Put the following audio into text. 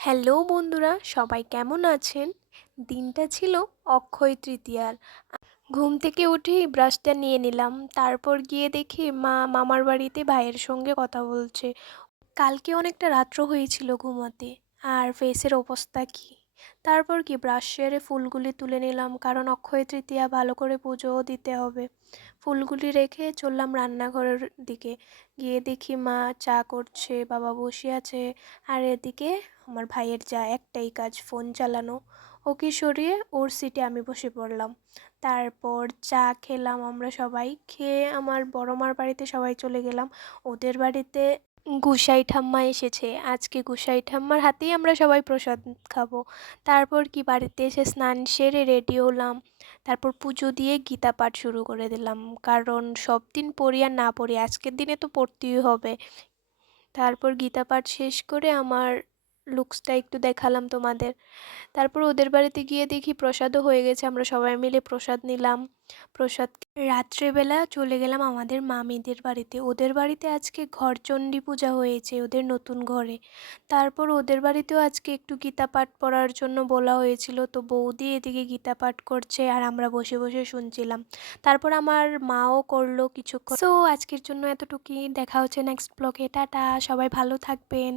Hello বন্ধুরা, সবাই কেমন আছেন? দিনটা ছিল অক্ষয় তৃতীয়ার। ঘুম থেকে উঠেই ব্রাশটা নিয়ে নিলাম, তারপর গিয়ে দেখি মা মামার বাড়িতে ভাইয়ের সঙ্গে কথা বলছে। কালকে অনেকটা রাত্র হয়েছিল ঘুমাতে, আর ফেসের অবস্থা কী। তারপর কি ব্রাশ সেরে ফুলগুলি তুলে নিলাম, কারণ অক্ষয় তৃতীয়া ভালো করে পুজোও দিতে হবে। ফুলগুলি রেখে চললাম রান্নাঘরের দিকে। গিয়ে দেখি মা চা করছে, বাবা বসে আছে, আর এদিকে আমার ভাইয়ের যা একটাই কাজ ফোন চালানো। ওকে সরিয়ে ওর সিটে আমি বসে পড়লাম। তারপর চা খেলাম, আমরা সবাই খেয়ে আমার বড় মার বাড়িতে সবাই চলে গেলাম। ওদের বাড়িতে গুসাই ঠাম্মা এসেছে আজকে, গুসাই ঠাম্মার হাতেই আমরা সবাই প্রসাদ খাবো। তারপর কি বাড়িতে এসে স্নান সেরে রেডি হলাম। তারপর পুজো দিয়ে গীতা পাঠ শুরু করে দিলাম, কারণ সব দিন পড়ি আর না পড়ি, আজকের দিনে তো পড়তেই হবে। তারপর গীতা পাঠ শেষ করে আমার লুকসটা একটু দেখালাম তোমাদের। তারপর ওদের বাড়িতে গিয়ে দেখি প্রসাদও হয়ে গেছে, আমরা সবাই মিলে প্রসাদ নিলাম। প্রসাদ রাত্রেবেলা চলে গেলাম আমাদের মামিদের বাড়িতে। ওদের বাড়িতে আজকে ঘরচণ্ডী পূজা হয়েছে ওদের নতুন ঘরে। তারপর ওদের বাড়িতেও আজকে একটু গীতা পাঠ পড়ার জন্য বলা হয়েছিল, তো বৌদি এদিকে গীতা পাঠ করছে আর আমরা বসে বসে শুনছিলাম। তারপর আমার মাও করলো কিছুক্ষণ। সো আজকের জন্য এতটুকুই, দেখা হচ্ছে নেক্সট ব্লগে। টাটা, সবাই ভালো থাকবেন।